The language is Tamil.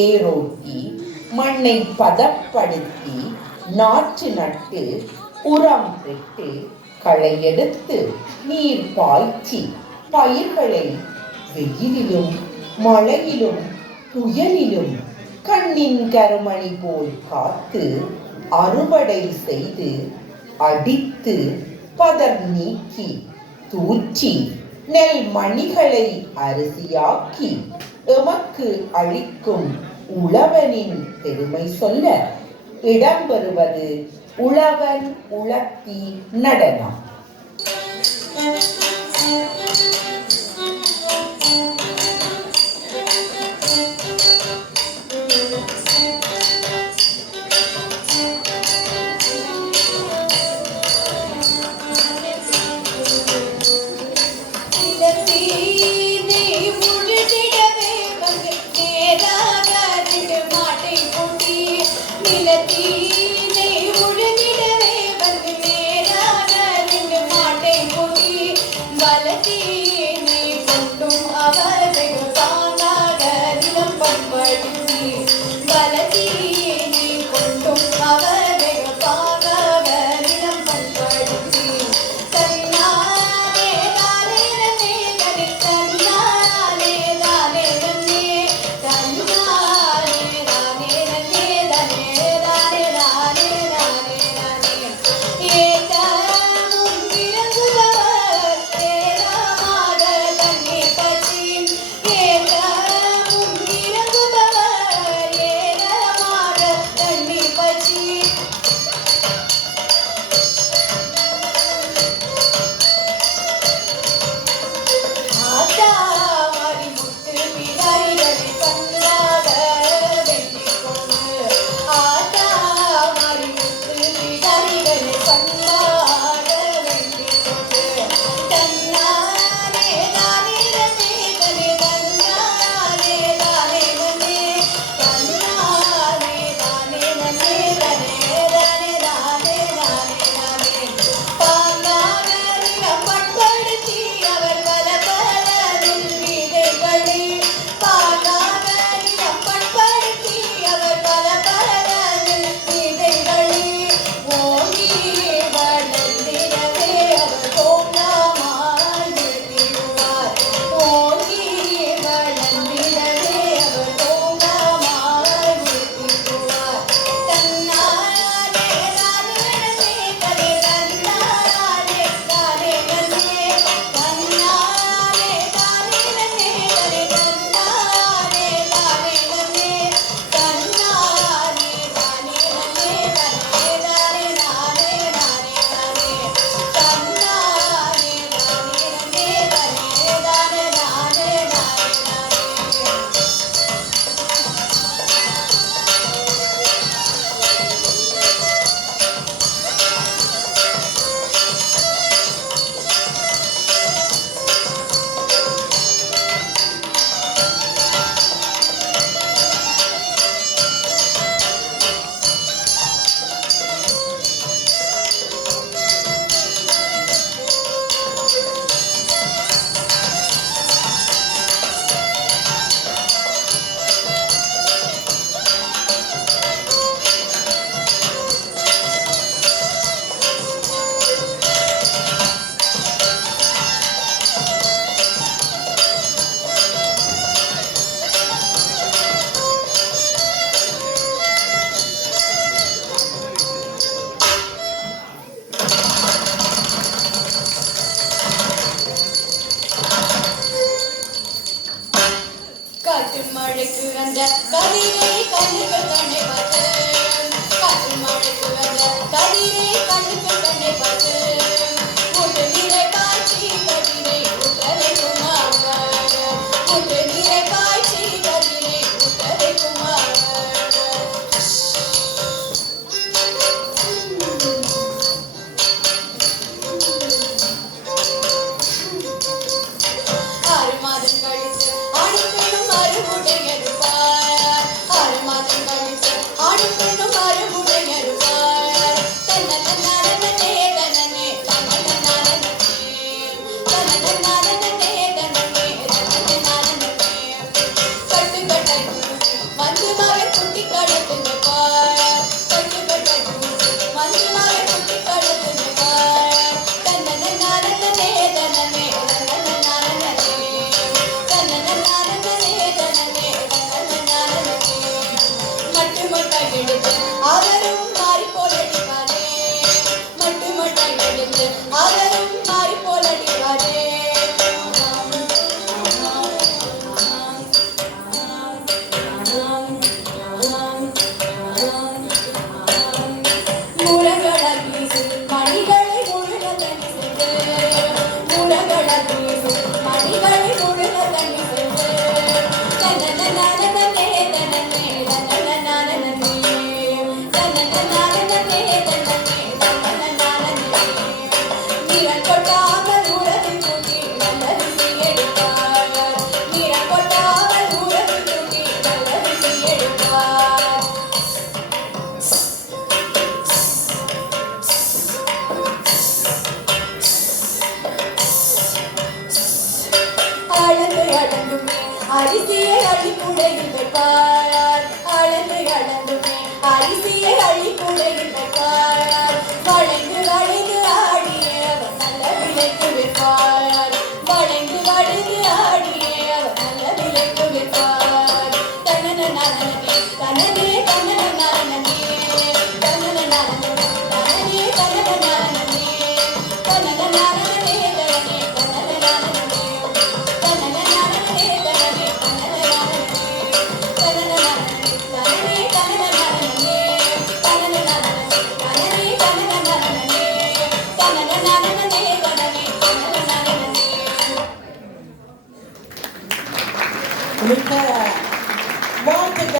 ஏரோட்டி மண்ணை பதப்படுத்தி நாற்று நட்டு உரம் இட்டு களையெடுத்து நீர் பாய்ச்சி பயிர்களை வெயிலிலும் மழையிலும் புயலிலும் கண்ணின் கருமணி போல் காத்து அறுவடை செய்து அடித்து பதர் நீக்கி தூற்றி நெல் மணிகளை அரிசியாக்கி எமக்கு அளிக்கும் உழவனின் பெருமை சொல்ல இடம்பெறுவது உழவன் உழத்தி நடனம். மழைக்கு வந்த கதிரை கண்ணுக்கு கண்ணை பார்த்து காற்று மழைக்கு வந்த கதிரை கண்ணுக்கு கண்ணை பார்த்து முட்டு நீரை காய்ச்சி கதிரை உத்தரைக்குமாக முட்டு நீரை காய்ச்சி கதிரை உத்தரைக்குமாக na na மஞ்சு மாவே குட்டி கடத்துங்க பார் கட்டு கட்டு மஞ்சு மாவே குட்டி கடத்துங்க பார் தன்னன நானனே தனனே தன்னன நானனே தன்னன நானனே தனனே தன்னன நானனே மட்டு மட்டை எடுத்து ஆதரும் மாறி போலடிவாரே மட்டு மட்டை எடுத்து ஆதரும் மாறி போலடிவாரே மூலங்களால் வீசும் மணிகளை முழுக தண்ணி சென்று மூலங்களால் வீசும் மணிகளை முழுக தண்ணி சென்று தன்னன நானனே தனனே தன்னன நானனே தன்னன நானனே தனனே தன்னன நானனே நீரன் கொட்டாமல் ஊரத்தில் தூக்கி நல்லரிசி எடுப்பார் நீரன் கொட்டாமல் ஊரத்தில் தூக்கி நல்லரிசி எடுப்பார் அளந்து அளந்துமே அரிசியை அழிக்குடையில் வைப்பார் அளந்து அளந்துமே அரிசியை அழிக்குடையில் வைப்பார் வளைந்து வளைந்து ஆடிய அவர் நல்ல விலைக்கு விற்பார் வளைந்து வளைந்து ஆடிய அவர் நல்ல விலைக்கு விற்பார் தன்னன நானனே தன்னனே தன்னன நானனே தன்னன நானனே தன்னனே தன்னன நானனே தன்னன நானனே தன்னனே தன்னன நானனே தன்னன நானனே தன்னனே தன்னன நானனே தன்னன நானனே தன்னனே தன்னன நானனே தன்னன நானனே தன்னனே தன்னன நானனே தன்னன நானனே தன்னனே தன்னன நானனே மிக்க வாழ்த்துக்கள்.